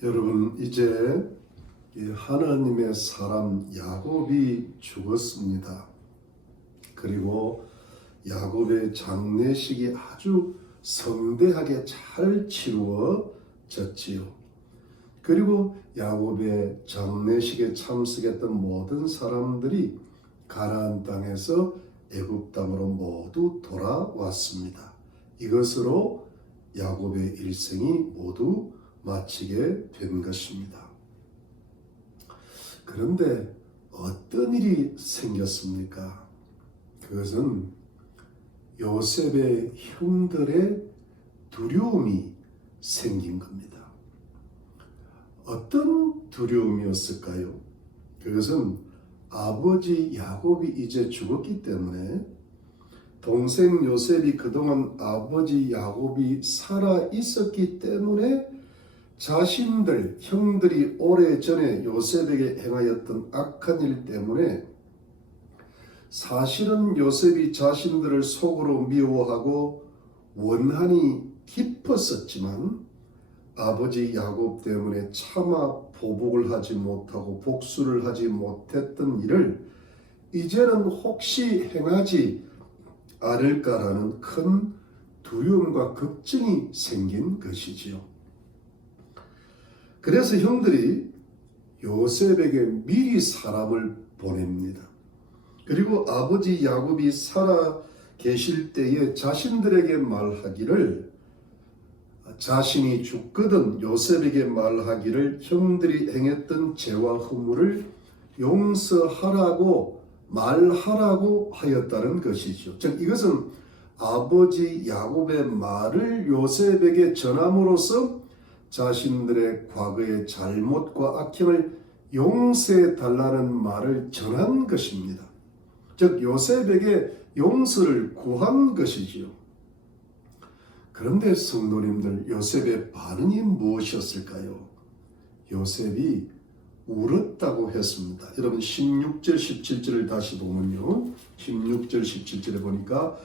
여러분, 이제 하나님의 사람 야곱이 죽었습니다. 그리고 야곱의 장례식이 아주 성대하게 잘 치루어졌지요. 그리고 야곱의 장례식에 참석했던 모든 사람들이 가나안 땅에서 애굽 땅으로 모두 돌아왔습니다. 이것으로 야곱의 일생이 모두 마치게 된 것입니다. 그런데 어떤 일이 생겼습니까? 그것은 요셉의 형들의 두려움이 생긴 겁니다. 어떤 두려움이었을까요? 그것은 아버지 야곱이 이제 죽었기 때문에 동생 요셉이 그동안 아버지 야곱이 살아 있었기 때문에 자신들, 형들이 오래전에 요셉에게 행하였던 악한 일 때문에 사실은 요셉이 자신들을 속으로 미워하고 원한이 깊었었지만 아버지 야곱 때문에 차마 보복을 하지 못하고 복수를 하지 못했던 일을 이제는 혹시 행하지 않을까라는 큰 두려움과 걱정이 생긴 것이지요. 그래서 형들이 요셉에게 미리 사람을 보냅니다. 그리고 아버지 야곱이 살아 계실 때에 자신들에게 말하기를, 자신이 죽거든 요셉에게 말하기를 형들이 행했던 죄와 허물을 용서하라고 말하라고 하였다는 것이죠. 즉 이것은 아버지 야곱의 말을 요셉에게 전함으로써 자신들의 과거의 잘못과 악행을 용서해 달라는 말을 전한 것입니다. 즉 요셉에게 용서를 구한 것이지요. 그런데 성도님들, 요셉의 반응이 무엇이었을까요? 요셉이 울었다고 했습니다. 여러분 16절 17절을 다시 보면요, 16절 17절에 보니까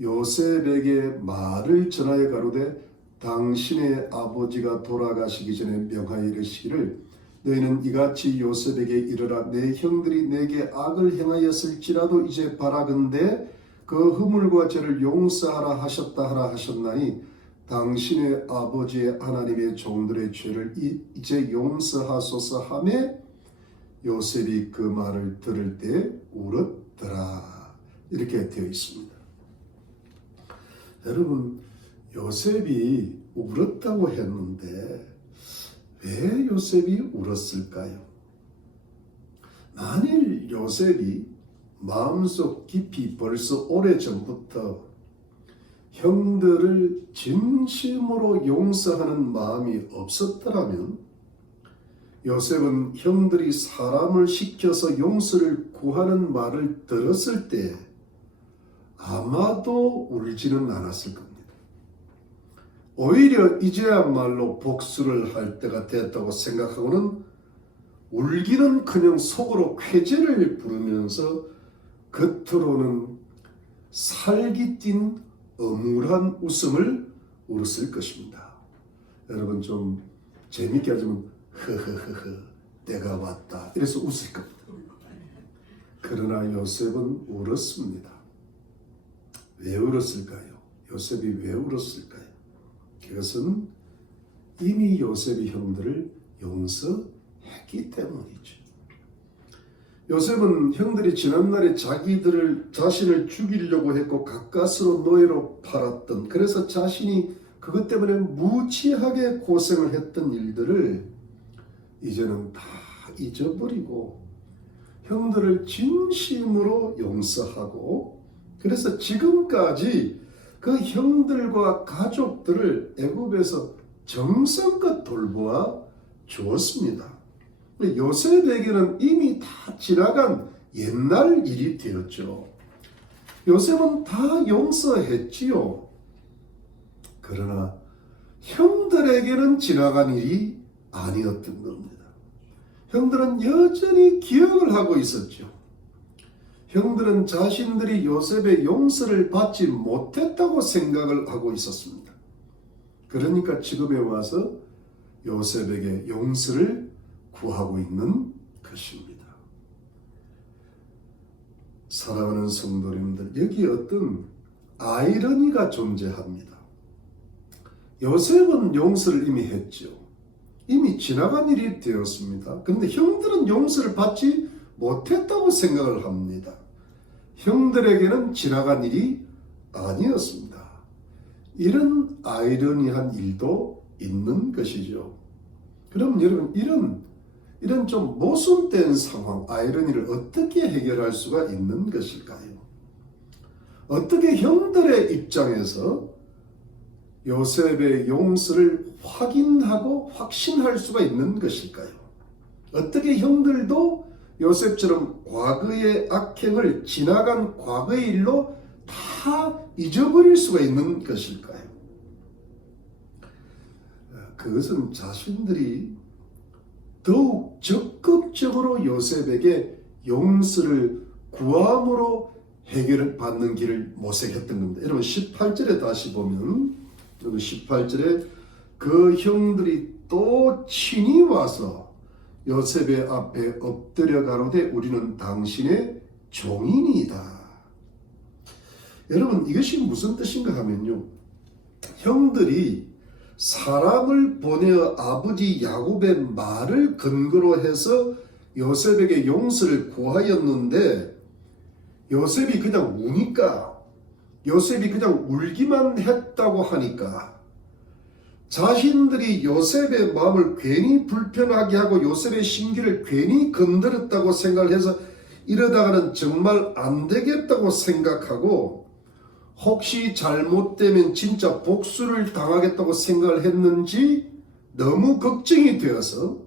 요셉에게 말을 전하여 가로되 당신의 아버지가 돌아가시기 전에 명하여 이르시기를 너희는 이같이 요셉에게 이르라 내 형들이 내게 악을 행하였을지라도 이제 바라건대 그 허물과 죄를 용서하라 하셨다 하라 하셨나니 당신의 아버지의 하나님의 종들의 죄를 이제 용서하소서 하며 요셉이 그 말을 들을 때 울었더라. 이렇게 되어 있습니다. 여러분, 요셉이 울었다고 했는데 왜 요셉이 울었을까요? 만일 요셉이 마음속 깊이 벌써 오래전부터 형들을 진심으로 용서하는 마음이 없었더라면 요셉은 형들이 사람을 시켜서 용서를 구하는 말을 들었을 때 아마도 울지는 않았을 겁니다. 오히려 이제야말로 복수를 할 때가 됐다고 생각하고는 울기는커녕 속으로 쾌재를 부르면서 겉으로는 살기 띈 어물한 웃음을 울었을 것입니다. 여러분 좀 재밌게 하자면 허허허허 때가 왔다 이래서 웃을 겁니다. 그러나 요셉은 울었습니다. 왜 울었을까요? 요셉이 왜 울었을까요? 그것은 이미 요셉이 형들을 용서했기 때문이죠. 요셉은 형들이 지난날에 자신을 죽이려고 했고 가까스로 노예로 팔았던, 그래서 자신이 그것 때문에 무지하게 고생을 했던 일들을 이제는 다 잊어버리고 형들을 진심으로 용서하고, 그래서 지금까지 그 형들과 가족들을 애굽에서 정성껏 돌보아 주었습니다. 요셉에게는 이미 다 지나간 옛날 일이 되었죠. 요셉은 다 용서했지요. 그러나 형들에게는 지나간 일이 아니었던 겁니다. 형들은 여전히 기억을 하고 있었죠. 형들은 자신들이 요셉의 용서를 받지 못했다고 생각을 하고 있었습니다. 그러니까 지금에 와서 요셉에게 용서를 구하고 있는 것입니다. 사랑하는 성도님들, 여기 어떤 아이러니가 존재합니다. 요셉은 용서를 이미 했죠. 이미 지나간 일이 되었습니다. 그런데 형들은 용서를 받지 못했다고 생각을 합니다. 형들에게는 지나간 일이 아니었습니다. 이런 아이러니한 일도 있는 것이죠. 그럼 여러분, 이런 좀 모순된 상황, 아이러니를 어떻게 해결할 수가 있는 것일까요? 어떻게 형들의 입장에서 요셉의 용서를 확인하고 확신할 수가 있는 것일까요? 어떻게 형들도 요셉처럼 과거의 악행을 지나간 과거의 일로 다 잊어버릴 수가 있는 것일까요? 그것은 자신들이 더욱 적극적으로 요셉에게 용서를 구함으로 해결을 받는 길을 모색했던 겁니다. 여러분 18절에 다시 보면, 18절에 그 형들이 또 친히 와서 요셉의 앞에 엎드려 가로되 우리는 당신의 종인이다. 여러분, 이것이 무슨 뜻인가 하면요, 형들이 사람을 보내어 아버지 야곱의 말을 근거로 해서 요셉에게 용서를 구하였는데, 요셉이 그냥 우니까, 요셉이 그냥 울기만 했다고 하니까 자신들이 요셉의 마음을 괜히 불편하게 하고 요셉의 심기를 괜히 건드렸다고 생각을 해서 이러다가는 정말 안 되겠다고 생각하고, 혹시 잘못되면 진짜 복수를 당하겠다고 생각을 했는지 너무 걱정이 되어서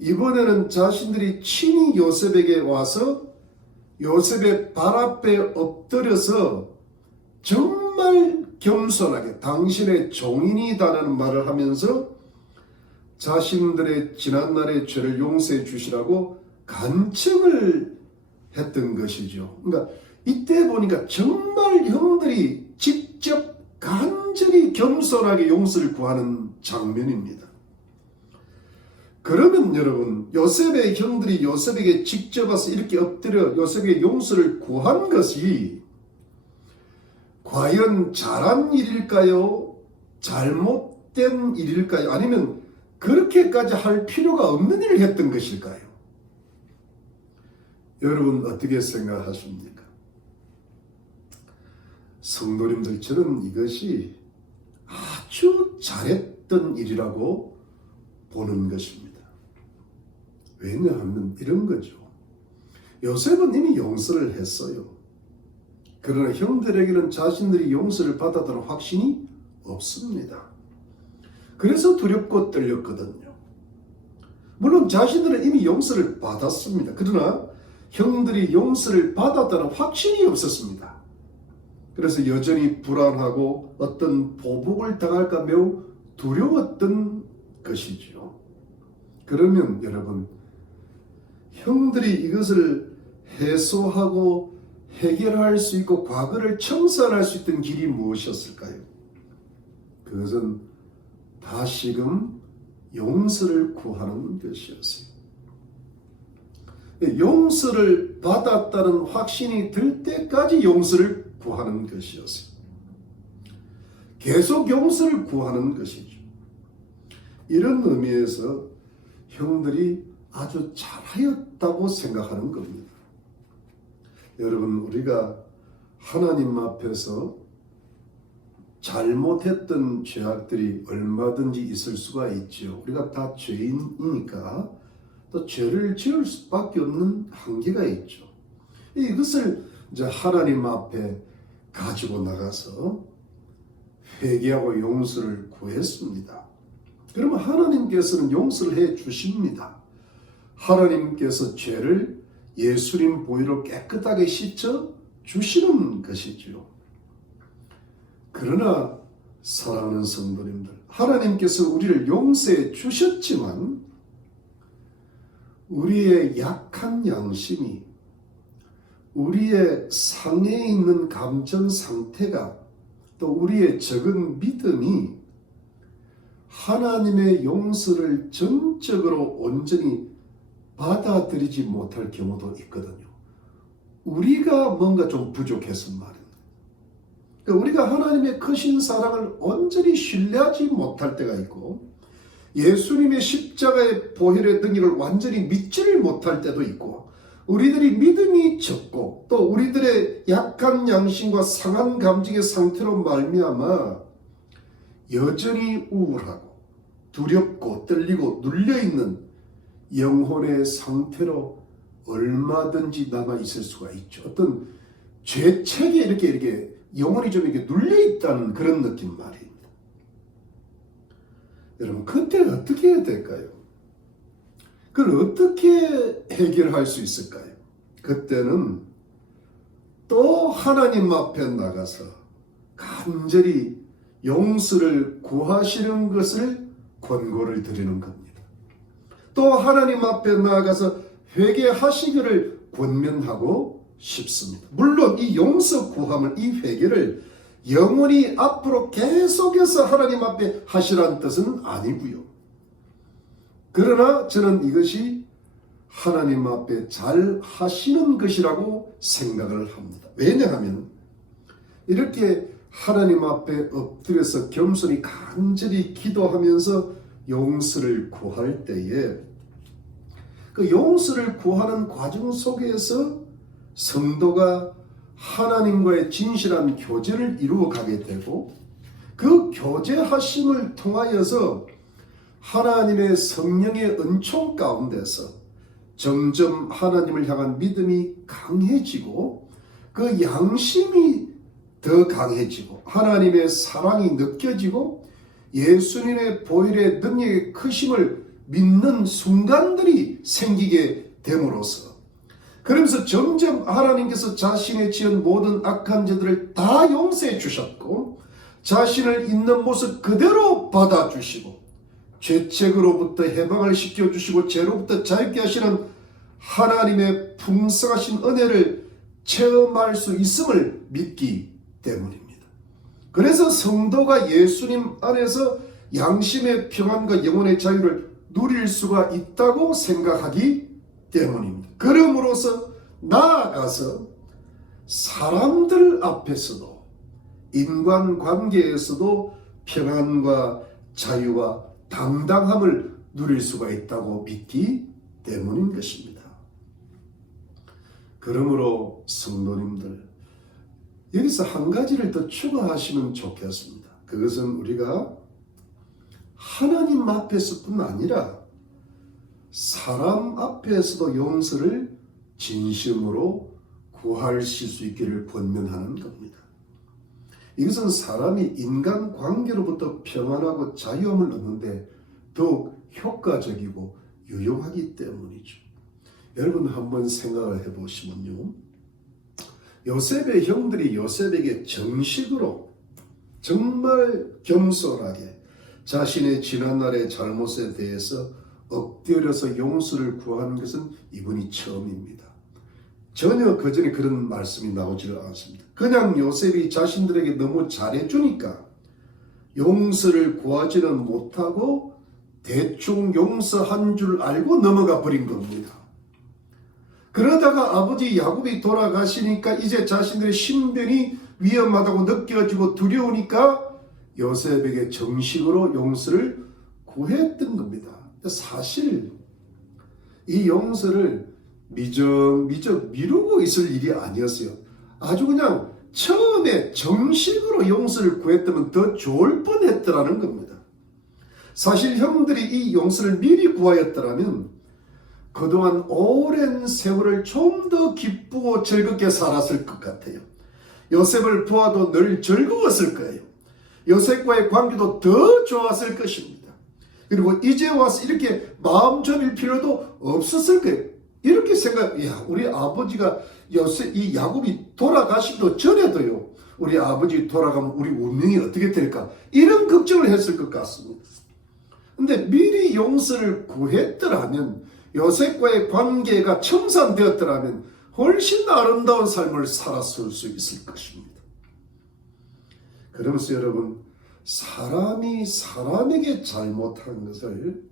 이번에는 자신들이 친히 요셉에게 와서 요셉의 발 앞에 엎드려서 정말 겸손하게 당신의 종인이다라는 말을 하면서 자신들의 지난날의 죄를 용서해 주시라고 간청을 했던 것이죠. 그러니까 이때 보니까 정말 형들이 직접 간절히 겸손하게 용서를 구하는 장면입니다. 그러면 여러분, 요셉의 형들이 요셉에게 직접 와서 이렇게 엎드려 요셉에게 용서를 구한 것이 과연 잘한 일일까요? 잘못된 일일까요? 아니면 그렇게까지 할 필요가 없는 일을 했던 것일까요? 여러분 어떻게 생각하십니까? 성도님들, 저는 이것이 아주 잘했던 일이라고 보는 것입니다. 왜냐하면 이런 거죠. 요셉은 이미 용서를 했어요. 그러나 형들에게는 자신들이 용서를 받았다는 확신이 없습니다. 그래서 두렵고 떨렸거든요. 물론 자신들은 이미 용서를 받았습니다. 그러나 형들이 용서를 받았다는 확신이 없었습니다. 그래서 여전히 불안하고 어떤 보복을 당할까 매우 두려웠던 것이죠. 그러면 여러분, 형들이 이것을 해소하고 해결할 수 있고 과거를 청산할 수 있던 길이 무엇이었을까요? 그것은 다시금 용서를 구하는 것이었어요. 용서를 받았다는 확신이 들 때까지 용서를 구하는 것이었어요. 계속 용서를 구하는 것이죠. 이런 의미에서 형들이 아주 잘하였다고 생각하는 겁니다. 여러분, 우리가 하나님 앞에서 잘못했던 죄악들이 얼마든지 있을 수가 있죠. 우리가 다 죄인이니까 또 죄를 지을 수밖에 없는 한계가 있죠. 이것을 이제 하나님 앞에 가지고 나가서 회개하고 용서를 구했습니다. 그러면 하나님께서는 용서를 해 주십니다. 하나님께서 죄를 예수님 보혈로 깨끗하게 씻어 주시는 것이죠. 그러나 사랑하는 성도님들, 하나님께서 우리를 용서해 주셨지만 우리의 약한 양심이, 우리의 상해에 있는 감정 상태가, 또 우리의 적은 믿음이 하나님의 용서를 전적으로 온전히 받아들이지 못할 경우도 있거든요. 우리가 뭔가 좀 부족해서 말입니다. 그러니까 우리가 하나님의 크신 사랑을 온전히 신뢰하지 못할 때가 있고, 예수님의 십자가의 보혈의 능력을 완전히 믿지를 못할 때도 있고, 우리들이 믿음이 적고 또 우리들의 약한 양심과 상한 감정의 상태로 말미암아 여전히 우울하고 두렵고 떨리고 눌려있는 영혼의 상태로 얼마든지 남아있을 수가 있죠. 어떤 죄책에 이렇게 영혼이 좀 이렇게 눌려있다는 그런 느낌 말입니다. 여러분, 그때 어떻게 해야 될까요? 그걸 어떻게 해결할 수 있을까요? 그때는 또 하나님 앞에 나가서 간절히 용서를 구하시는 것을 권고를 드리는 겁니다. 또 하나님 앞에 나아가서 회개하시기를 권면하고 싶습니다. 물론 이 용서 구함을, 이 회개를 영원히 앞으로 계속해서 하나님 앞에 하시라는 뜻은 아니고요. 그러나 저는 이것이 하나님 앞에 잘 하시는 것이라고 생각을 합니다. 왜냐하면 이렇게 하나님 앞에 엎드려서 겸손히 간절히 기도하면서 용서를 구할 때에 그 용서를 구하는 과정 속에서 성도가 하나님과의 진실한 교제를 이루어가게 되고, 그 교제하심을 통하여서 하나님의 성령의 은총 가운데서 점점 하나님을 향한 믿음이 강해지고, 그 양심이 더 강해지고 하나님의 사랑이 느껴지고 예수님의 보혈의 능력의 크심을 믿는 순간들이 생기게 됨으로써, 그러면서 점점 하나님께서 자신의 지은 모든 악한 죄들을 다 용서해 주셨고 자신을 있는 모습 그대로 받아주시고 죄책으로부터 해방을 시켜주시고 죄로부터 자유케 하시는 하나님의 풍성하신 은혜를 체험할 수 있음을 믿기 때문입니다. 그래서 성도가 예수님 안에서 양심의 평안과 영혼의 자유를 누릴 수가 있다고 생각하기 때문입니다. 그러므로서 나아가서 사람들 앞에서도 인간관계에서도 평안과 자유와 당당함을 누릴 수가 있다고 믿기 때문인 것입니다. 그러므로 성도님들, 여기서 한 가지를 더 추가하시면 좋겠습니다. 그것은 우리가 하나님 앞에서뿐 아니라 사람 앞에서도 용서를 진심으로 구하실 수 있기를 권면하는 겁니다. 이것은 사람이 인간관계로부터 평안하고 자유함을 얻는데 더욱 효과적이고 유용하기 때문이죠. 여러분 한번 생각을 해보시면요, 요셉의 형들이 요셉에게 정식으로 정말 겸손하게 자신의 지난날의 잘못에 대해서 엎드려서 용서를 구하는 것은 이번이 처음입니다. 전혀 그전에 그런 말씀이 나오지를 않습니다. 그냥 요셉이 자신들에게 너무 잘해주니까 용서를 구하지는 못하고 대충 용서한 줄 알고 넘어가 버린 겁니다. 그러다가 아버지 야곱이 돌아가시니까 이제 자신들의 신변이 위험하다고 느껴지고 두려우니까 요셉에게 정식으로 용서를 구했던 겁니다. 사실 이 용서를 미적 미루고 있을 일이 아니었어요. 아주 그냥 처음에 정식으로 용서를 구했다면 더 좋을 뻔했더라는 겁니다. 사실 형들이 이 용서를 미리 구하였더라면 그동안 오랜 세월을 좀 더 기쁘고 즐겁게 살았을 것 같아요. 요셉을 보아도 늘 즐거웠을 거예요. 요셉과의 관계도 더 좋았을 것입니다. 그리고 이제 와서 이렇게 마음 졸일 필요도 없었을 거예요. 이렇게 우리 아버지가 이 야곱이 돌아가시기도 전에도요, 우리 아버지 돌아가면 우리 운명이 어떻게 될까, 이런 걱정을 했을 것 같습니다. 근데 미리 용서를 구했더라면, 요셉과의 관계가 청산되었더라면 훨씬 아름다운 삶을 살았을 수 있을 것입니다. 그러면서 여러분, 사람이 사람에게 잘못한 것을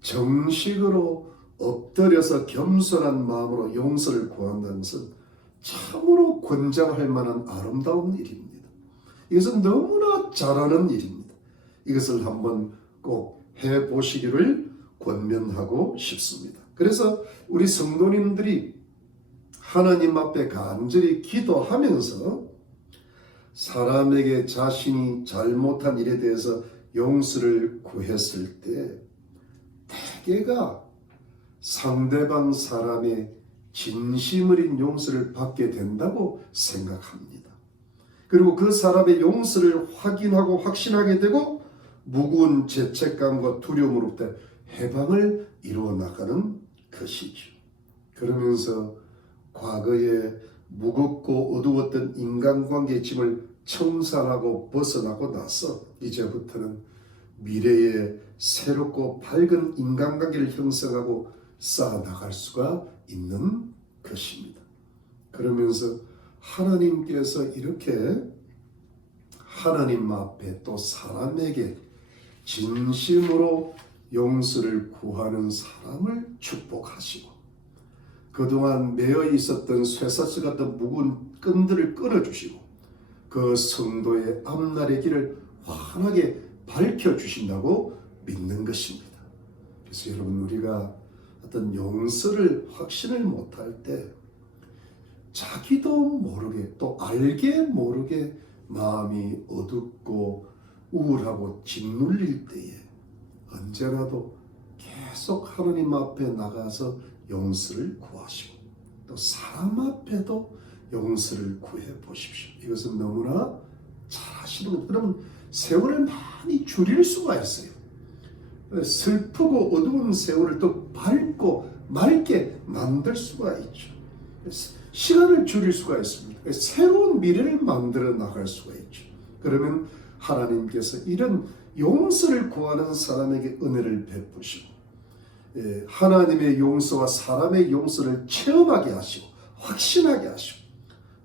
정식으로 엎드려서 겸손한 마음으로 용서를 구한다는 것은 참으로 권장할 만한 아름다운 일입니다. 이것은 너무나 잘하는 일입니다. 이것을 한번 꼭 해보시기를 권면하고 싶습니다. 그래서 우리 성도님들이 하나님 앞에 간절히 기도하면서 사람에게 자신이 잘못한 일에 대해서 용서를 구했을 때 대개가 상대방 사람의 진심 어린 용서를 받게 된다고 생각합니다. 그리고 그 사람의 용서를 확인하고 확신하게 되고 무거운 죄책감과 두려움으로부터 해방을 이루어 나가는 것이죠. 그러면서 과거에 무겁고 어두웠던 인간관계의 짐을 청산하고 벗어나고 나서 이제부터는 미래에 새롭고 밝은 인간관계를 형성하고 쌓아나갈 수가 있는 것입니다. 그러면서 하나님께서 이렇게 하나님 앞에 또 사람에게 진심으로 용서를 구하는 사람을 축복하시고 그동안 매여 있었던 쇠사슬 같은 무거운 끈들을 끊어주시고 그 성도의 앞날의 길을 환하게 밝혀주신다고 믿는 것입니다. 그래서 여러분 우리가 어떤 용서를 확신을 못할 때 자기도 모르게 또 알게 모르게 마음이 어둡고 우울하고 짓눌릴 때에 언제라도 계속 하나님 앞에 나가서 용서를 구하시고 또 사람 앞에도 용서를 구해 보십시오. 이것은 너무나 잘하시는 것. 그러면 세월을 많이 줄일 수가 있어요. 슬프고 어두운 세월을 또 밝고 맑게 만들 수가 있죠. 시간을 줄일 수가 있습니다. 새로운 미래를 만들어 나갈 수가 있죠. 그러면 하나님께서 이런 용서를 구하는 사람에게 은혜를 베푸시고 하나님의 용서와 사람의 용서를 체험하게 하시고 확신하게 하시고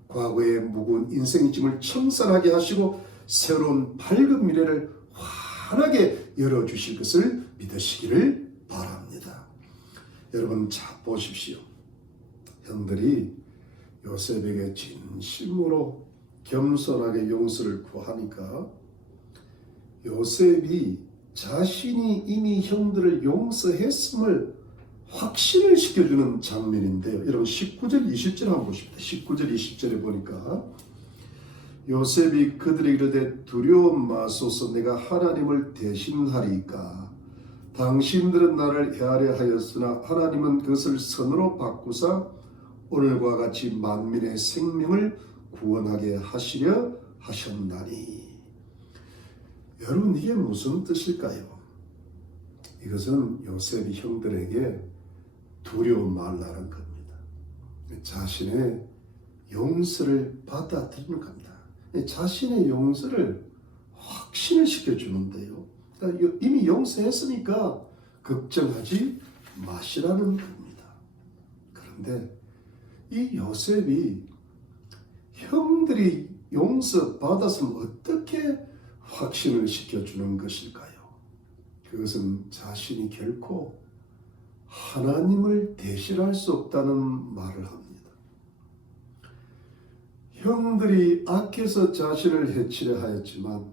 과거의 무거운 인생의 짐을 청산하게 하시고 새로운 밝은 미래를 환하게 열어주실 것을 믿으시기를 바랍니다. 여러분 자 보십시오. 형들이 요셉에게 진심으로 겸손하게 용서를 구하니까 요셉이 자신이 이미 형들을 용서했음을 확신을 시켜주는 장면인데요. 여러분 19절 20절 한번 보십시오. 19절 20절에 보니까 요셉이 그들에게 이르되 두려움 마소서 내가 하나님을 대신하리까 당신들은 나를 해하려 하였으나 하나님은 그것을 선으로 바꾸사 오늘과 같이 만민의 생명을 구원하게 하시려 하셨나니. 여러분 이게 무슨 뜻일까요? 이것은 요셉이 형들에게 두려움 말라는 겁니다. 자신의 용서를 받아들이는 겁니다. 자신의 용서를 확신을 시켜주는데요. 그러니까 이미 용서했으니까 걱정하지 마시라는 겁니다. 그런데 이 요셉이 형들이 용서받았으면 어떻게 확신을 시켜주는 것일까요? 그것은 자신이 결코 하나님을 대신할 수 없다는 말을 합니다. 형들이 악해서 자신을 해치려 하였지만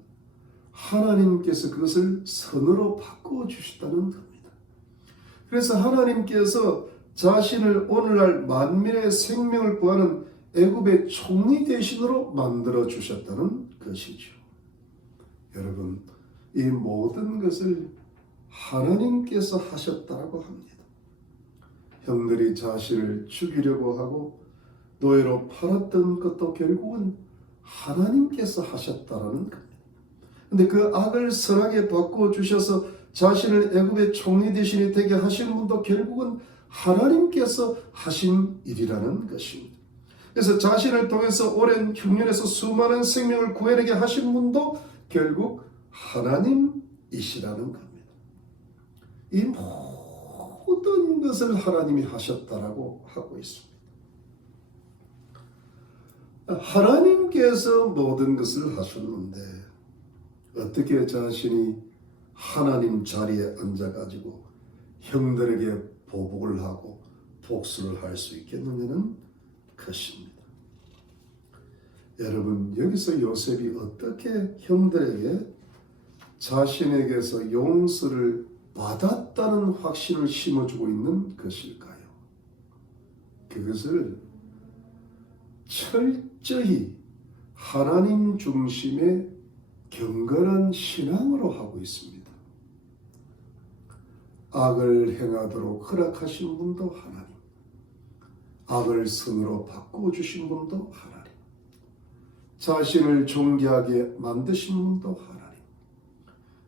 하나님께서 그것을 선으로 바꾸어 주셨다는 겁니다. 그래서 하나님께서 자신을 오늘날 만민의 생명을 구하는 애굽의 총리 대신으로 만들어 주셨다는 것이죠. 여러분, 이 모든 것을 하나님께서 하셨다고 합니다. 형들이 자신을 죽이려고 하고 노예로 팔았던 것도 결국은 하나님께서 하셨다라는 겁니다. 근데 그 악을 선하게 바꾸어 주셔서 자신을 애굽의 총리 대신이 되게 하신 분도 결국은 하나님께서 하신 일이라는 것입니다. 그래서 자신을 통해서 오랜 흉년에서 수많은 생명을 구해내게 하신 분도 결국 하나님이시라는 겁니다. 이 모든 것을 하나님이 하셨다라고 하고 있습니다. 하나님께서 모든 것을 하셨는데 어떻게 자신이 하나님 자리에 앉아가지고 형들에게 보복을 하고 복수를 할 수 있겠느냐는 것입니다. 여러분, 여기서 요셉이 어떻게 형들에게 자신에게서 용서를 받았다는 확신을 심어주고 있는 것일까요? 그것을 철저히 하나님 중심의 경건한 신앙으로 하고 있습니다. 악을 행하도록 허락하신 분도 하나님, 악을 선으로 바꾸어주신 분도 하나님, 자신을 존귀하게 만드신 분도 하나님,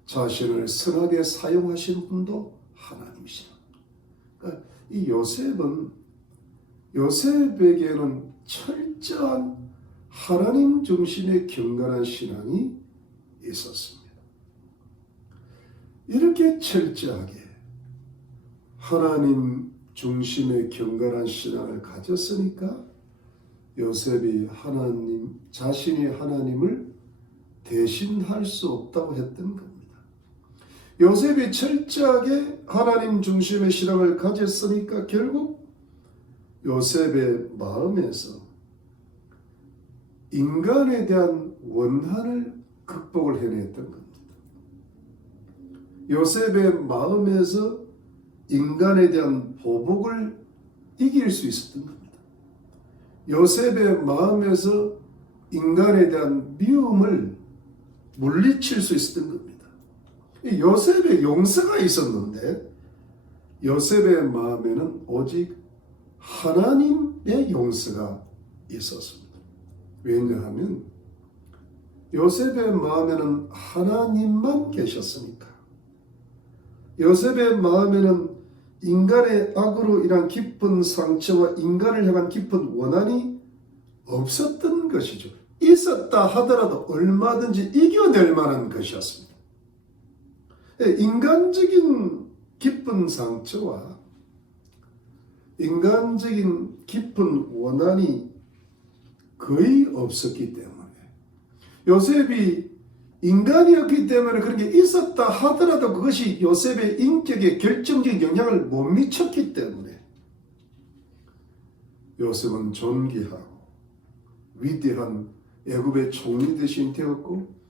자신을 선하게 사용하신 분도 하나님이시라. 그러니까 이 요셉에게는 철저한 하나님 중심의 경건한 신앙이 있었습니다. 이렇게 철저하게 하나님 중심의 경건한 신앙을 가졌으니까 요셉이 자신이 하나님을 대신할 수 없다고 했던 겁니다. 요셉이 철저하게 하나님 중심의 신앙을 가졌으니까 결국 요셉의 마음에서 인간에 대한 원한을 극복을 해냈던 겁니다. 요셉의 마음에서 인간에 대한 보복을 이길 수 있었던 겁니다. 요셉의 마음에서 인간에 대한 미움을 물리칠 수 있었던 겁니다. 요셉의 용서가 있었는데 요셉의 마음에는 오직 하나님의 용서가 있었습니다. 왜냐하면 요셉의 마음에는 하나님만 계셨으니까. 요셉의 마음에는 인간의 악으로 인한 깊은 상처와 인간을 향한 깊은 원한이 없었던 것이죠. 있었다 하더라도 얼마든지 이겨낼 만한 것이었습니다. 인간적인 깊은 상처와 인간적인 깊은 원한이 거의 없었기 때문에 요셉이 인간이었기 때문에 그런 게 있었다 하더라도 그것이 요셉의 인격에 결정적인 영향을 못 미쳤기 때문에 요셉은 존귀하고 위대한 애굽의 총리 대신 되었고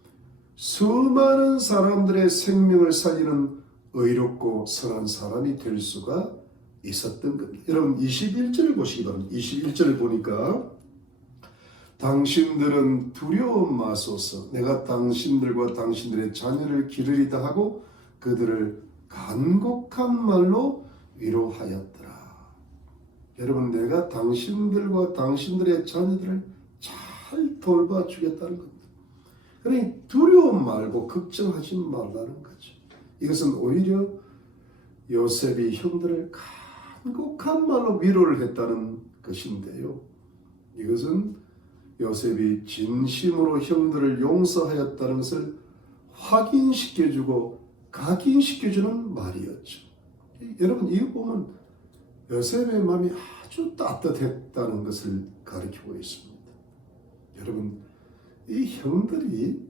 수많은 사람들의 생명을 살리는 의롭고 선한 사람이 될 수가 있었던 겁니다. 여러분 21절을 보시기 바랍니다. 21절을 보니까 당신들은 두려움 마소서 내가 당신들과 당신들의 자녀를 기르리다 하고 그들을 간곡한 말로 위로하였더라. 여러분 내가 당신들과 당신들의 자녀들을 잘 돌봐주겠다는 겁니다. 그러니 두려움 말고 걱정하지 말라는 거죠. 이것은 오히려 요셉이 형들을 간곡한 말로 위로를 했다는 것인데요. 이것은 요셉이 진심으로 형들을 용서하였다는 것을 확인시켜주고 각인시켜주는 말이었죠. 여러분 이거 보면 요셉의 마음이 아주 따뜻했다는 것을 가리키고 있습니다. 여러분 이 형들이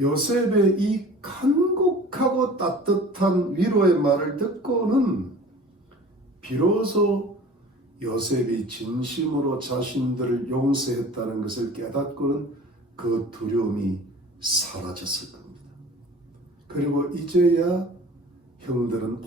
요셉의 이 간곡하고 따뜻한 위로의 말을 듣고는 비로소 요셉이 진심으로 자신들을 용서했다는 것을 깨닫고는 그 두려움이 사라졌을 겁니다. 그리고 이제야 형들은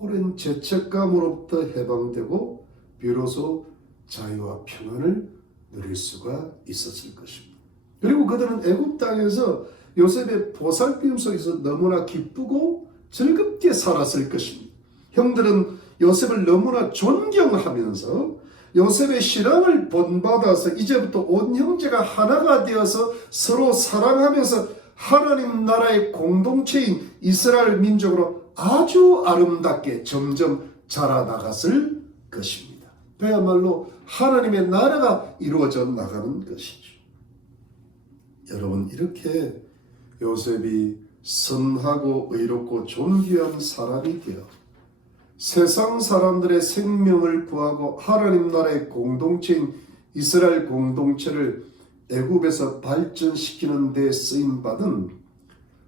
오랜 죄책감으로부터 해방되고 비로소 자유와 평안을 누릴 수가 있었을 것입니다. 그리고 그들은 애굽 땅에서 요셉의 보살핌 속에서 너무나 기쁘고 즐겁게 살았을 것입니다. 형들은 요셉을 너무나 존경하면서 요셉의 신앙을 본받아서 이제부터 온 형제가 하나가 되어서 서로 사랑하면서 하나님 나라의 공동체인 이스라엘 민족으로 아주 아름답게 점점 자라나갔을 것입니다. 그야말로 하나님의 나라가 이루어져 나가는 것이죠. 여러분 이렇게 요셉이 선하고 의롭고 존귀한 사람이 되어 세상 사람들의 생명을 구하고 하나님 나라의 공동체인 이스라엘 공동체를 애굽에서 발전시키는 데 쓰임받은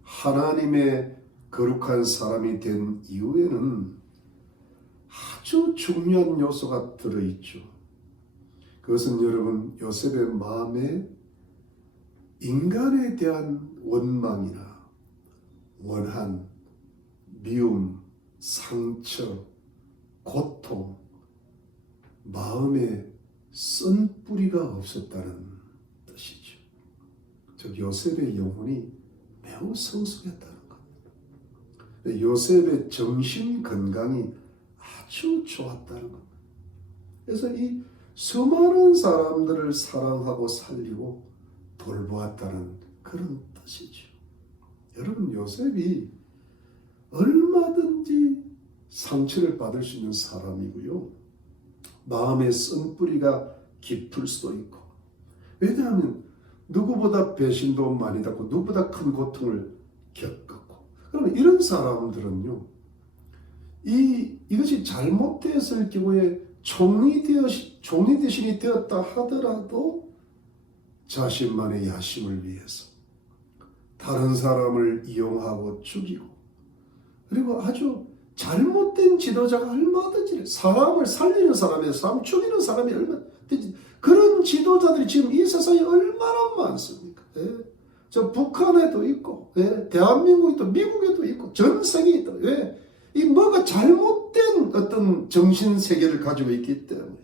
하나님의 거룩한 사람이 된 이후에는 아주 중요한 요소가 들어있죠. 그것은 여러분 요셉의 마음에 인간에 대한 원망이나 원한, 미움, 상처, 고통, 마음에 쓴 뿌리가 없었다는 뜻이죠. 즉 요셉의 영혼이 매우 성숙했다는 것. 요셉의 정신 건강이 아주 좋았다는 것. 그래서 이 수많은 사람들을 사랑하고 살리고 돌보았다는 그런 뜻이죠. 여러분 요셉이 얼마든지 상처를 받을 수 있는 사람이고요. 마음의 쓴뿌리가 깊을 수도 있고, 왜냐하면 누구보다 배신도 많이 받고 누구보다 큰 고통을 겪었고, 그러면 이런 사람들은요, 이것이 잘못되었을 경우에 총리 대신이 되었다 하더라도 자신만의 야심을 위해서 다른 사람을 이용하고 죽이고, 그리고 아주 잘못된 지도자가 얼마든지 사람을 살리는 사람이, 사람 죽이는 사람이 얼마든지, 그런 지도자들이 지금 이 세상에 얼마나 많습니까? 예? 저 북한에도 있고, 예? 대한민국에 있고, 미국에도 있고, 전 세계에 있고, 예? 이 뭐가 잘못된 어떤 정신 세계를 가지고 있기 때문에,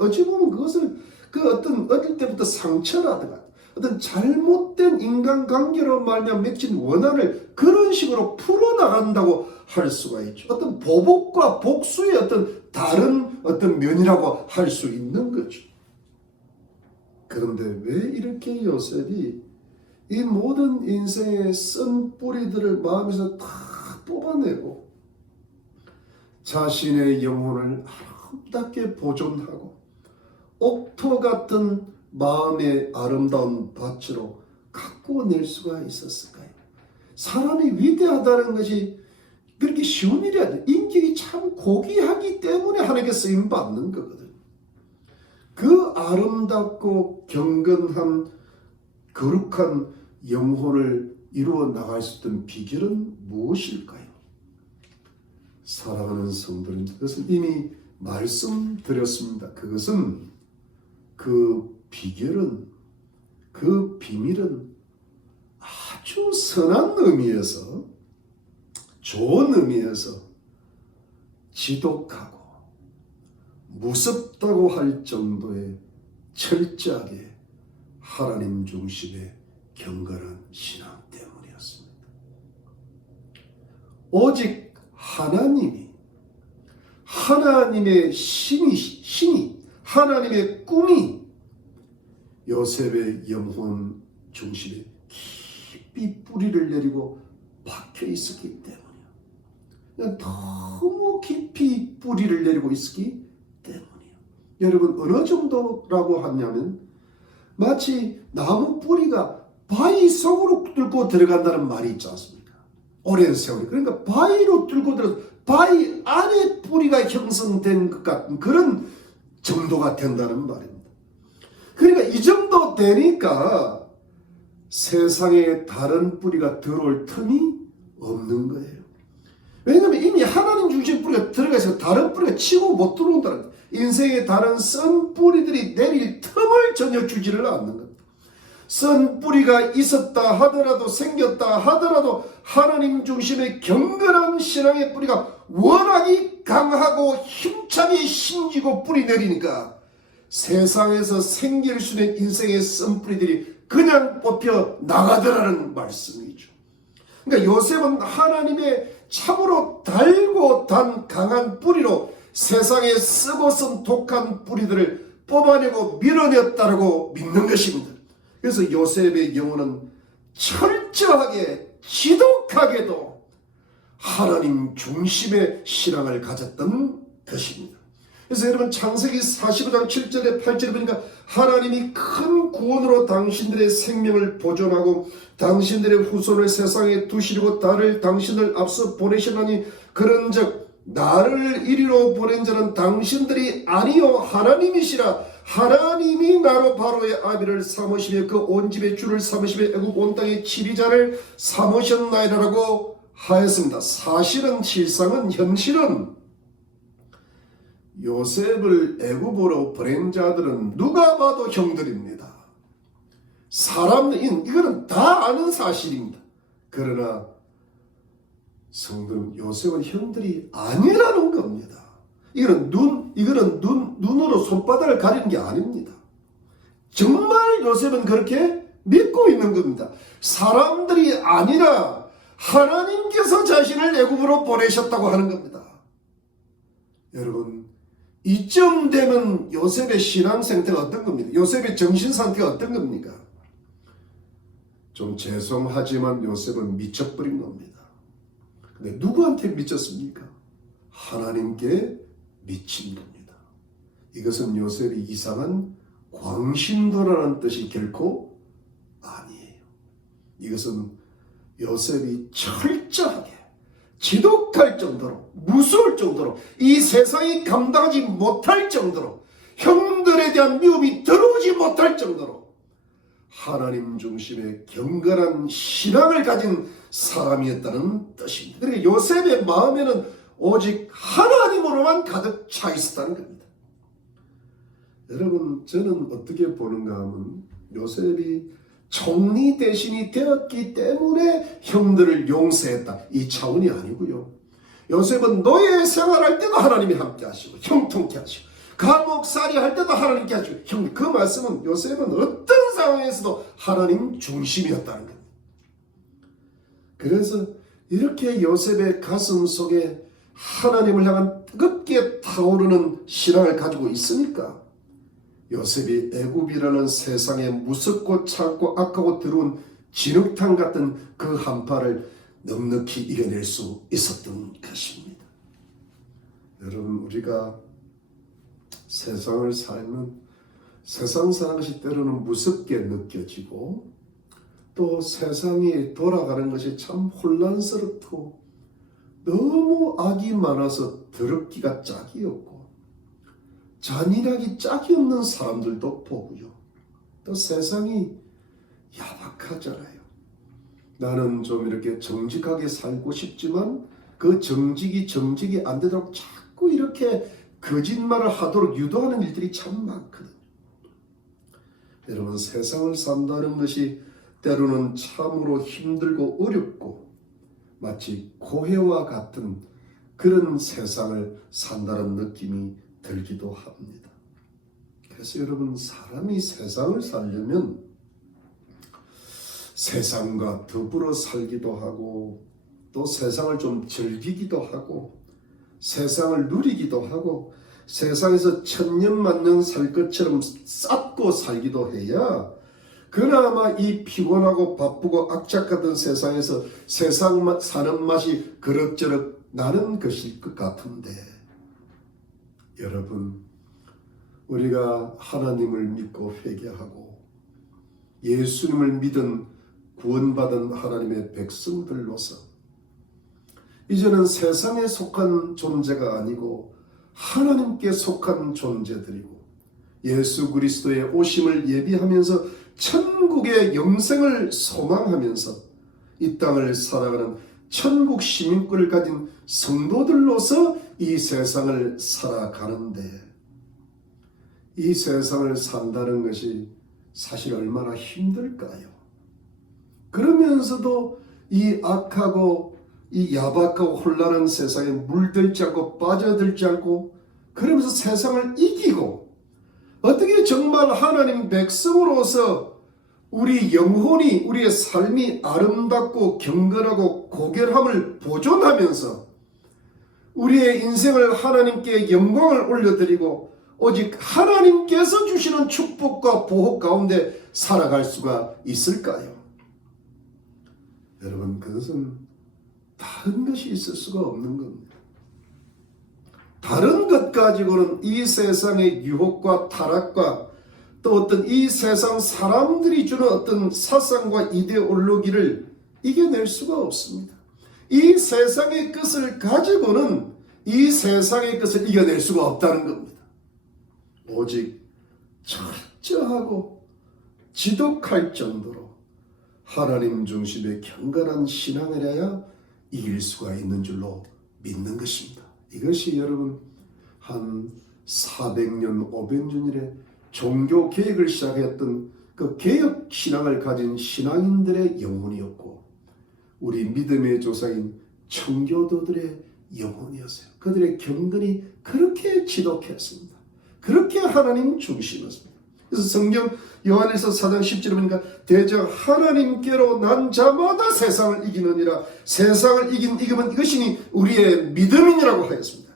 어찌 보면 그것을 그 어떤 어릴 때부터 상처라든가 어떤 잘못된 인간관계로 말미암아 맺힌 원한을 그런 식으로 풀어나간다고 할 수가 있죠. 어떤 보복과 복수의 어떤 다른 어떤 면이라고 할 수 있는 거죠. 그런데 왜 이렇게 요셉이 이 모든 인생의 쓴 뿌리들을 마음에서 다 뽑아내고 자신의 영혼을 아름답게 보존하고 옥토 같은 마음의 아름다운 밭으로 가꾸어낼 수가 있었을까요? 사람이 위대하다는 것이 그렇게 쉬운 일이 아니에요. 인격이 참 고귀하기 때문에 하나님께 쓰임받는 거거든요. 그 아름답고 경건한 거룩한 영혼을 이루어 나갈 수 있던 비결은 무엇일까요? 사랑하는 성도는 그것은 이미 말씀드렸습니다. 그것은 그 비결은, 그 비밀은 아주 선한 의미에서, 좋은 의미에서 지독하고 무섭다고 할 정도의 철저하게 하나님 중심의 경건한 신앙 때문이었습니다. 오직 하나님의 신이 하나님의 꿈이 요셉의 영혼 중심에 깊이 뿌리를 내리고 박혀 있었기 때문이에요. 너무 깊이 뿌리를 내리고 있었기 때문이에요. 여러분 어느 정도라고 하냐면 마치 나무 뿌리가 바위 속으로 뚫고 들어간다는 말이 있지 않습니까? 오랜 세월. 그러니까 바위로 뚫고 들어서 바위 안에 뿌리가 형성된 것 같은 그런 정도가 된다는 말입니다. 그러니까 이 정도 되니까 세상에 다른 뿌리가 들어올 틈이 없는 거예요. 왜냐하면 이미 하나님 중심 뿌리가 들어가서 다른 뿌리가 치고 못 들어온다는 거예요. 인생의 다른 썬 뿌리들이 내릴 틈을 전혀 주지를 않는 겁니다. 썬 뿌리가 있었다 하더라도, 생겼다 하더라도 하나님 중심의 경건한 신앙의 뿌리가 워낙이 강하고 힘차게 심지고 뿌리 내리니까 세상에서 생길 수 있는 인생의 썬 뿌리들이 그냥 뽑혀 나가더라는 말씀이죠. 그러니까 요셉은 하나님의 참으로 달고 단 강한 뿌리로 세상에 쓰고 쓴 독한 뿌리들을 뽑아내고 밀어냈다고 믿는 것입니다. 그래서 요셉의 영혼은 철저하게 지독하게도 하나님 중심의 신앙을 가졌던 것입니다. 그래서 여러분 창세기 45장 7절에 8절에 보니까 하나님이 큰 구원으로 당신들의 생명을 보존하고 당신들의 후손을 세상에 두시려고 나를 당신을 앞서 보내시나니 그런즉 나를 이리로 보낸 자는 당신들이 아니요 하나님이시라. 하나님이 나로 바로의 아비를 삼으시며 그 온 집의 주를 삼으시며 애굽 온 땅의 치리자를 삼으셨나이라고 하였습니다. 사실은 실상은 현실은 요셉을 애굽으로 보낸 자들은 누가 봐도 형들입니다. 사람은 이거는 다 아는 사실입니다. 그러나 성도 요셉은 형들이 아니라는 겁니다. 이거는 눈으로 손바닥을 가리는 게 아닙니다. 정말 요셉은 그렇게 믿고 있는 겁니다. 사람들이 아니라 하나님께서 자신을 애굽으로 보내셨다고 하는 겁니다. 여러분, 이쯤 되면 요셉의 신앙 상태가 어떤 겁니까? 요셉의 정신 상태가 어떤 겁니까? 좀 죄송하지만 요셉은 미쳐버린 겁니다. 근데 누구한테 미쳤습니까? 하나님께 미친 겁니다. 이것은 요셉이 이상한 광신도라는 뜻이 결코 아니에요. 이것은 요셉이 철저하게 지독할 정도로, 무서울 정도로, 이 세상이 감당하지 못할 정도로, 형들에 대한 미움이 들어오지 못할 정도로 하나님 중심의 경건한 신앙을 가진 사람이었다는 뜻입니다. 그러니까 요셉의 마음에는 오직 하나님으로만 가득 차 있었다는 겁니다. 여러분, 저는 어떻게 보는가 하면 요셉이 총리 대신이 되었기 때문에 형들을 용서했다, 이 차원이 아니고요. 요셉은 노예 생활할 때도 하나님이 함께 하시고 형통케 하시고 감옥살이 할 때도 하나님께 하시고, 형, 그 말씀은 요셉은 어떤 상황에서도 하나님 중심이었다는 겁니다. 그래서 이렇게 요셉의 가슴 속에 하나님을 향한 뜨겁게 타오르는 신앙을 가지고 있으니까 요셉이 애굽이라는 세상에 무섭고 차갑고 악하고 더러운 진흙탕 같은 그 한파를 넉넉히 이겨낼 수 있었던 것입니다. 여러분, 우리가 세상을 살면 세상 사는 것이 때로는 무섭게 느껴지고 또 세상이 돌아가는 것이 참 혼란스럽고 너무 악이 많아서 더럽기가 짝이 없고 잔인하기 짝이 없는 사람들도 보고요. 또 세상이 야박하잖아요. 나는 좀 이렇게 정직하게 살고 싶지만 그 정직이 안 되도록 자꾸 이렇게 거짓말을 하도록 유도하는 일들이 참 많거든요. 여러분, 세상을 산다는 것이 때로는 참으로 힘들고 어렵고 마치 고해와 같은 그런 세상을 산다는 느낌이 들기도 합니다. 그래서 여러분, 사람이 세상을 살려면 세상과 더불어 살기도 하고 또 세상을 좀 즐기기도 하고 세상을 누리기도 하고 세상에서 천년만년 살 것처럼 쌓고 살기도 해야 그나마 이 피곤하고 바쁘고 악착같은 세상에서 세상 사는 맛이 그럭저럭 나는 것일 것 같은데, 여러분, 우리가 하나님을 믿고 회개하고 예수님을 믿은 구원받은 하나님의 백성들로서 이제는 세상에 속한 존재가 아니고 하나님께 속한 존재들이고 예수 그리스도의 오심을 예비하면서 천국의 영생을 소망하면서 이 땅을 살아가는 천국 시민권을 가진 성도들로서 이 세상을 살아가는데, 이 세상을 산다는 것이 사실 얼마나 힘들까요? 그러면서도 이 악하고 이 야박하고 혼란한 세상에 물들지 않고 빠져들지 않고 그러면서 세상을 이기고 어떻게 정말 하나님 백성으로서 우리 영혼이, 우리의 삶이 아름답고 경건하고 고결함을 보존하면서 우리의 인생을 하나님께 영광을 올려드리고 오직 하나님께서 주시는 축복과 보호 가운데 살아갈 수가 있을까요? 여러분, 그것은 다른 것이 있을 수가 없는 겁니다. 다른 것 가지고는 이 세상의 유혹과 타락과 또 어떤 이 세상 사람들이 주는 어떤 사상과 이데올로기를 이겨낼 수가 없습니다. 이 세상의 것을 가지고는 이 세상의 것을 이겨낼 수가 없다는 겁니다. 오직 철저하고 지독할 정도로 하나님 중심의 경건한 신앙을 해야 이길 수가 있는 줄로 믿는 것입니다. 이것이 여러분 한 400년, 500년일에 종교 개혁을 시작했던 그 개혁 신앙을 가진 신앙인들의 영혼이었고 우리 믿음의 조상인 청교도들의 영혼이었어요. 그들의 경건이 그렇게 지독했습니다. 그렇게 하나님 중심이었습니다. 그래서 성경 요한일서 4장 10절에 보니까 대적 하나님께로 난 자마다 세상을 이기느니라. 세상을 이기면 이것이니 우리의 믿음이라고 하였습니다.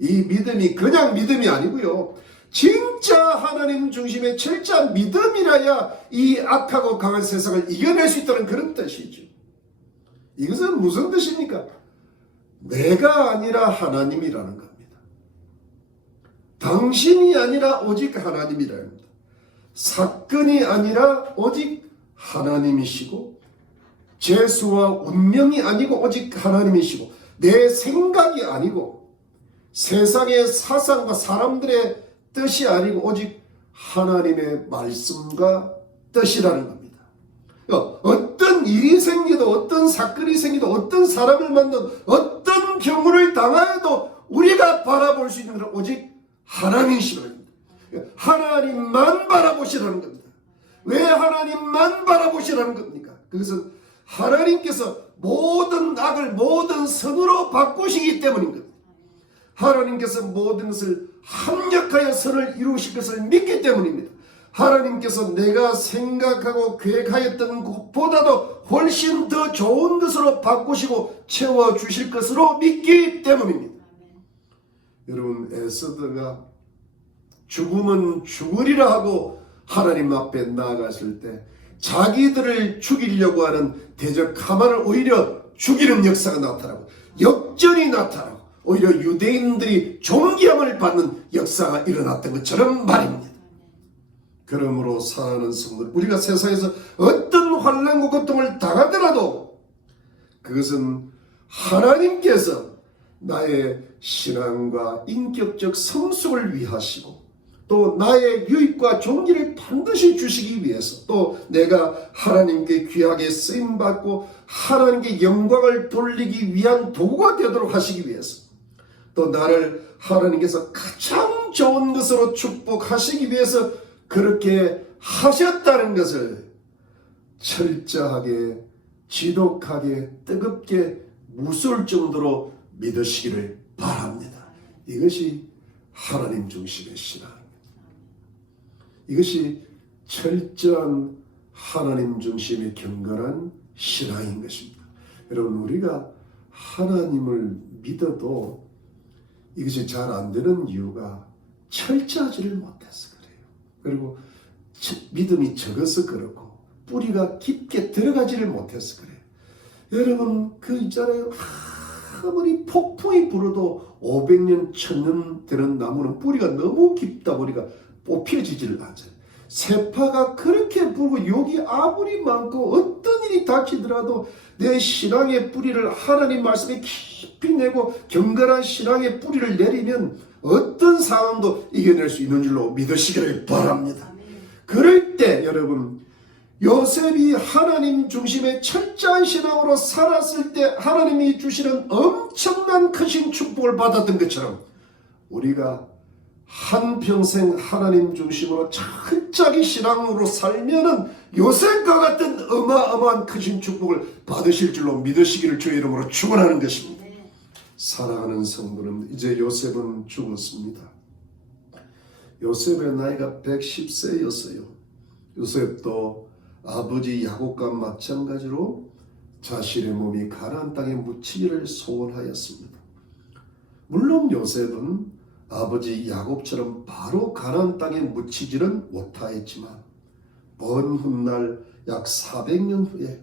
이 믿음이 그냥 믿음이 아니고요. 진짜 하나님 중심의 철저한 믿음이라야 이 악하고 강한 세상을 이겨낼 수 있다는 그런 뜻이죠. 이것은 무슨 뜻입니까? 내가 아니라 하나님이라는 겁니다. 당신이 아니라 오직 하나님이라는 겁니다. 사건이 아니라 오직 하나님이시고 재수와 운명이 아니고 오직 하나님이시고 내 생각이 아니고 세상의 사상과 사람들의 뜻이 아니고 오직 하나님의 말씀과 뜻이라는 겁니다. 어떤 일이 생기도 어떤 사건이 생기도 어떤 사람을 만든 어떤 경우를 당하여도 우리가 바라볼 수 있는 것은 오직 하나님이시라는 겁니다. 하나님만 바라보시라는 겁니다. 왜 하나님만 바라보시라는 겁니까? 그것은 하나님께서 모든 악을 모든 선으로 바꾸시기 때문인 겁니다. 하나님께서 모든 것을 합력하여 선을 이루실 것을 믿기 때문입니다. 하나님께서 내가 생각하고 계획하였던 것보다도 훨씬 더 좋은 것으로 바꾸시고 채워주실 것으로 믿기 때문입니다. 여러분, 에스더가 죽으면 죽으리라 하고 하나님 앞에 나아갔을 때 자기들을 죽이려고 하는 대적 하만을 오히려 죽이는 역사가 나타나고 역전이 나타나고 오히려 유대인들이 존경을 받는 역사가 일어났던 것처럼 말입니다. 그러므로 사랑하는 성도, 우리가 세상에서 어떤 환난과 고통을 당하더라도 그것은 하나님께서 나의 신앙과 인격적 성숙을 위하시고 또 나의 유익과 존귀를 반드시 주시기 위해서 또 내가 하나님께 귀하게 쓰임받고 하나님께 영광을 돌리기 위한 도구가 되도록 하시기 위해서 또 나를 하나님께서 가장 좋은 것으로 축복하시기 위해서 그렇게 하셨다는 것을 철저하게 지독하게 뜨겁게 무서울 정도로 믿으시기를 바랍니다. 이것이 하나님 중심의 신앙입니다. 이것이 철저한 하나님 중심의 경건한 신앙인 것입니다. 여러분, 우리가 하나님을 믿어도 이것이 잘 안 되는 이유가 철저하지를 못해서 그래요. 그리고 믿음이 적어서 그렇고 뿌리가 깊게 들어가지를 못해서 그래요. 여러분, 그 있잖아요. 아무리 폭풍이 불어도 500년, 1000년 되는 나무는 뿌리가 너무 깊다 보니까 뽑혀지지를 않잖아요. 세파가 그렇게 불고 욕이 아무리 많고 어떤 일이 닥치더라도 내 신앙의 뿌리를 하나님 말씀에 깊이 내고 경건한 신앙의 뿌리를 내리면 어떤 상황도 이겨낼 수 있는 줄로 믿으시기를 바랍니다. 그럴 때 여러분, 요셉이 하나님 중심의 철저한 신앙으로 살았을 때 하나님이 주시는 엄청난 크신 축복을 받았던 것처럼 우리가 한평생 하나님 중심으로 철저하게 신앙으로 살면은 요셉과 같은 어마어마한 크신 축복을 받으실 줄로 믿으시기를 주의 이름으로 축원하는 것입니다. 사랑하는 성도는, 이제 요셉은 죽었습니다. 요셉의 나이가 110세였어요. 요셉도 아버지 야곱과 마찬가지로 자신의 몸이 가나안 땅에 묻히기를 소원하였습니다. 물론 요셉은 아버지 야곱처럼 바로 가나안 땅에 묻히지는 못하였지만 먼 훗날 약 400년 후에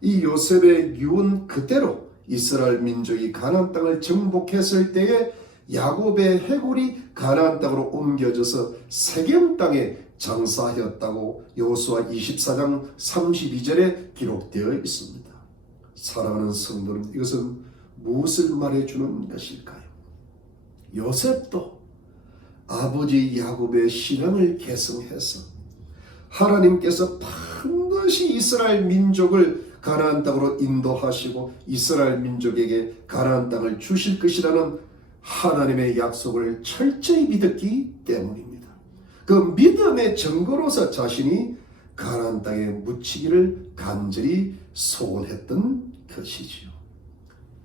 이 요셉의 유언 그대로 이스라엘 민족이 가나안 땅을 정복했을 때에 야곱의 해골이 가나안 땅으로 옮겨져서 세겜 땅에 장사하였다고 여호수아 24장 32절에 기록되어 있습니다. 사랑하는 성도는, 이것은 무엇을 말해주는 것일까요? 요셉도 아버지 야곱의 신앙을 계승해서 하나님께서 반드시 이스라엘 민족을 가나안 땅으로 인도하시고 이스라엘 민족에게 가나안 땅을 주실 것이라는 하나님의 약속을 철저히 믿었기 때문입니다. 그 믿음의 증거로서 자신이 가나안 땅에 묻히기를 간절히 소원했던 것이지요.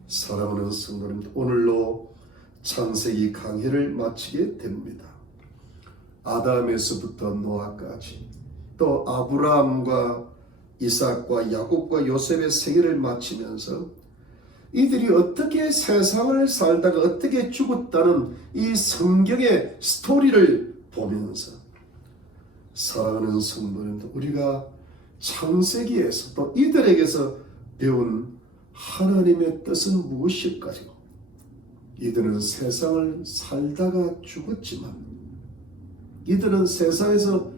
사랑하는 성도님, 오늘로 창세기 강해를 마치게 됩니다. 아담에서부터 노아까지, 또 아브라함과 이삭과 야곱과 요셉의 세계를 마치면서 이들이 어떻게 세상을 살다가 어떻게 죽었다는 이 성경의 스토리를 보면서 사랑하는 성도님들, 우리가 창세기에서 또 이들에게서 배운 하나님의 뜻은 무엇일까요? 이들은 세상을 살다가 죽었지만 이들은 세상에서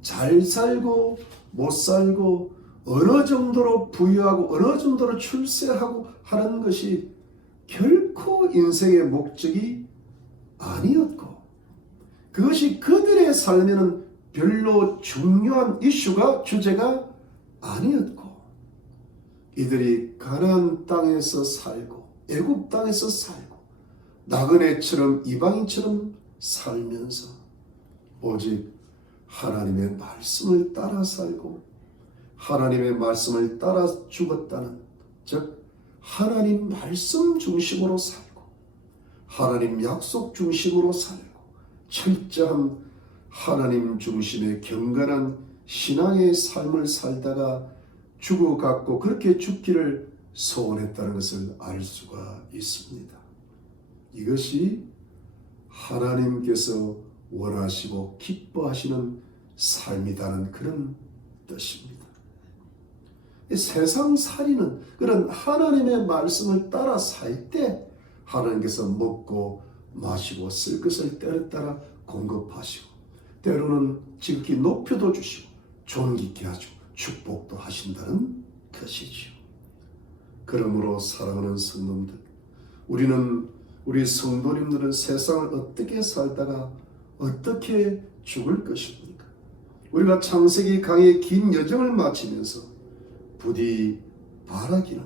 잘 살고 못 살고 어느 정도로 부유하고 어느 정도로 출세하고 하는 것이 결코 인생의 목적이 아니었고, 그것이 그들의 삶에는 별로 중요한 주제가 아니었고, 이들이 가나안 땅에서 살고 애굽 땅에서 살고 나그네처럼 이방인처럼 살면서 오직 하나님의 말씀을 따라 살고 하나님의 말씀을 따라 죽었다는, 즉 하나님 말씀 중심으로 살고 하나님 약속 중심으로 살고 철저한 하나님 중심의 경건한 신앙의 삶을 살다가 죽어갔고 그렇게 죽기를 소원했다는 것을 알 수가 있습니다. 이것이 하나님께서 원하시고 기뻐하시는 삶이라는 그런 뜻입니다. 세상 살이는 그런 하나님의 말씀을 따라 살 때 하나님께서 먹고 마시고 쓸 것을 때에 따라 공급하시고 때로는 지극히 높여도 주시고 존귀케 하시고 축복도 하신다는 것이지요. 그러므로 사랑하는 성도님들, 우리 성도님들은 세상을 어떻게 살다가 어떻게 죽을 것입니까? 우리가 창세기 강의 긴 여정을 마치면서 부디 바라기는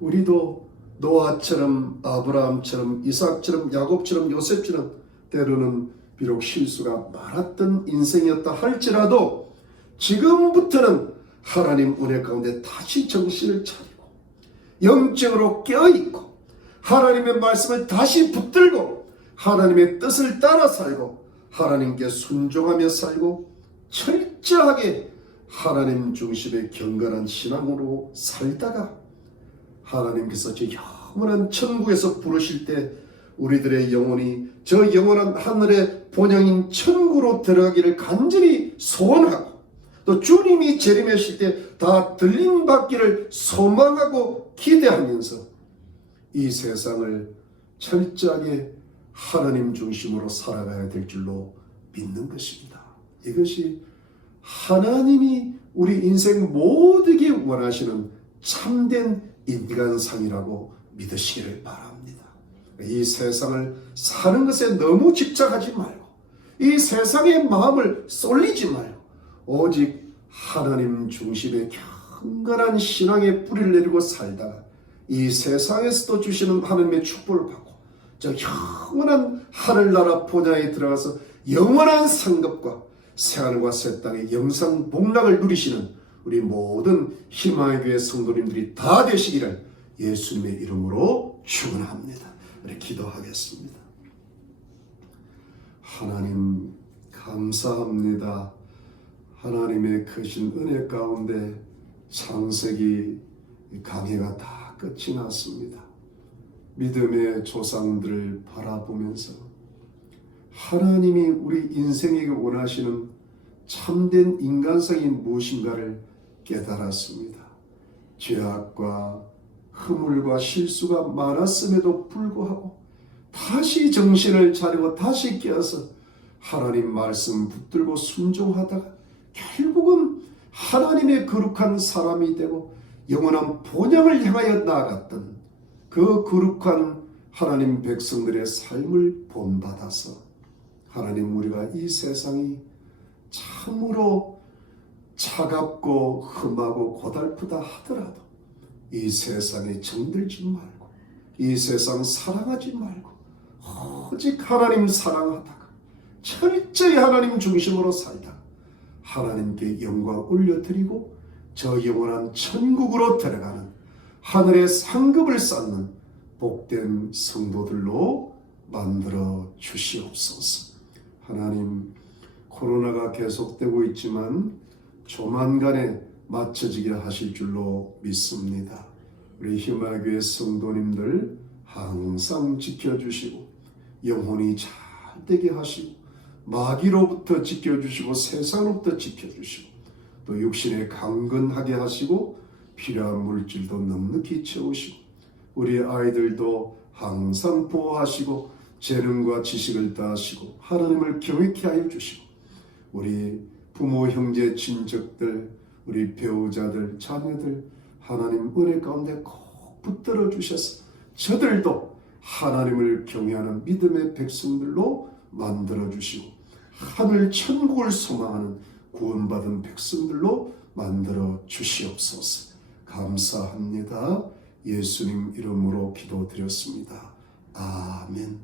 우리도 노아처럼 아브라함처럼 이삭처럼 야곱처럼 요셉처럼 때로는 비록 실수가 많았던 인생이었다 할지라도 지금부터는 하나님 은혜 가운데 다시 정신을 차리고 영적으로 깨어있고 하나님의 말씀을 다시 붙들고 하나님의 뜻을 따라 살고 하나님께 순종하며 살고 철저하게 하나님 중심의 경건한 신앙으로 살다가 하나님께서 저 영원한 천국에서 부르실 때 우리들의 영혼이 저 영원한 하늘의 본향인 천국으로 들어가기를 간절히 소원하고 또 주님이 재림하실 때 다 들림받기를 소망하고 기대하면서 이 세상을 철저하게 하나님 중심으로 살아가야 될 줄로 믿는 것입니다. 이것이 하나님이 우리 인생 모두에게 원하시는 참된 인간상이라고 믿으시기를 바랍니다. 이 세상을 사는 것에 너무 집착하지 말고 이 세상의 마음을 쏠리지 말고 오직 하나님 중심의 경건한 신앙의 뿌리를 내리고 살다가 이 세상에서도 주시는 하나님의 축복을 받고 저 영원한 하늘나라 본향에 들어가서 영원한 상급과 새하늘과 새 땅의 영상 복락을 누리시는 우리 모든 희망의 교회 성도님들이 다 되시기를 예수님의 이름으로 축원합니다. 우리 기도하겠습니다. 하나님 감사합니다. 하나님의 크신 은혜 가운데 창세기 강해가 다 끝이 났습니다. 믿음의 조상들을 바라보면서 하나님이 우리 인생에게 원하시는 참된 인간성이 무엇인가를 깨달았습니다. 죄악과 허물과 실수가 많았음에도 불구하고 다시 정신을 차리고 다시 깨어서 하나님 말씀 붙들고 순종하다가 결국은 하나님의 거룩한 사람이 되고 영원한 본향을 향하여 나아갔던 그 거룩한 하나님 백성들의 삶을 본받아서 하나님, 우리가 이 세상이 참으로 차갑고 험하고 고달프다 하더라도 이 세상에 정들지 말고 이 세상 사랑하지 말고 오직 하나님 사랑하다가 철저히 하나님 중심으로 살다가 하나님께 영광 올려드리고 저 영원한 천국으로 들어가는 하늘의 상급을 쌓는 복된 성도들로 만들어 주시옵소서. 하나님, 코로나가 계속되고 있지만 조만간에 맞춰지게 하실 줄로 믿습니다. 우리 희망교회 성도님들 항상 지켜주시고 영혼이 잘 되게 하시고 마귀로부터 지켜주시고 세상으로부터 지켜주시고 또 육신에 강건하게 하시고 필요한 물질도 넉넉히 채우시고 우리 아이들도 항상 보호하시고 재능과 지식을 다하시고 하나님을 경외케 하여 주시고 우리 부모, 형제, 친척들, 우리 배우자들, 자녀들 하나님 은혜 가운데 꼭 붙들어 주셔서 저들도 하나님을 경외하는 믿음의 백성들로 만들어 주시고 하늘 천국을 소망하는 구원받은 백성들로 만들어 주시옵소서. 감사합니다. 예수님 이름으로 기도드렸습니다. 아멘.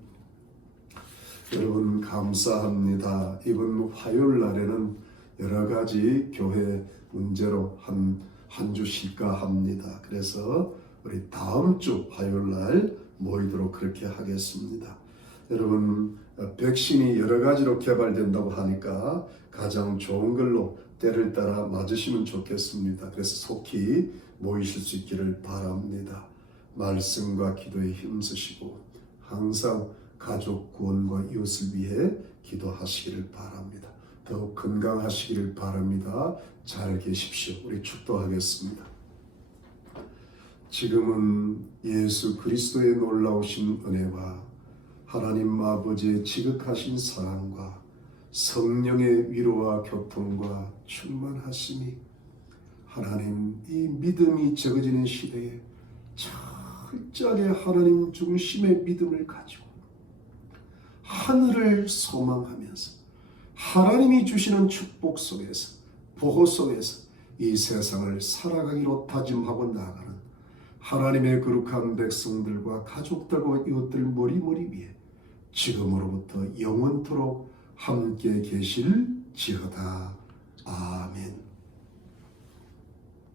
여러분 감사합니다. 이번 화요일 날에는 여러 가지 교회 문제로 한 주 쉴까 합니다. 그래서 우리 다음 주 화요일 날 모이도록 그렇게 하겠습니다. 여러분 백신이 여러 가지로 개발된다고 하니까 가장 좋은 걸로 때를 따라 맞으시면 좋겠습니다. 그래서 속히 모이실 수 있기를 바랍니다. 말씀과 기도에 힘쓰시고 항상 가족 구원과 이웃을 위해 기도하시기를 바랍니다. 더욱 건강하시기를 바랍니다. 잘 계십시오. 우리 축도하겠습니다. 지금은 예수 그리스도의 놀라우신 은혜와 하나님 아버지의 지극하신 사랑과 성령의 위로와 교통과 충만하심이 하나님 이 믿음이 적어지는 시대에 철저하게 하나님 중심의 믿음을 가지고 하늘을 소망하면서 하나님이 주시는 축복 속에서 보호 속에서 이 세상을 살아가기로 다짐하고 나아가는 하나님의 거룩한 백성들과 가족들과 이웃들 머리머리 위에 지금으로부터 영원토록 함께 계실지어다. 아멘.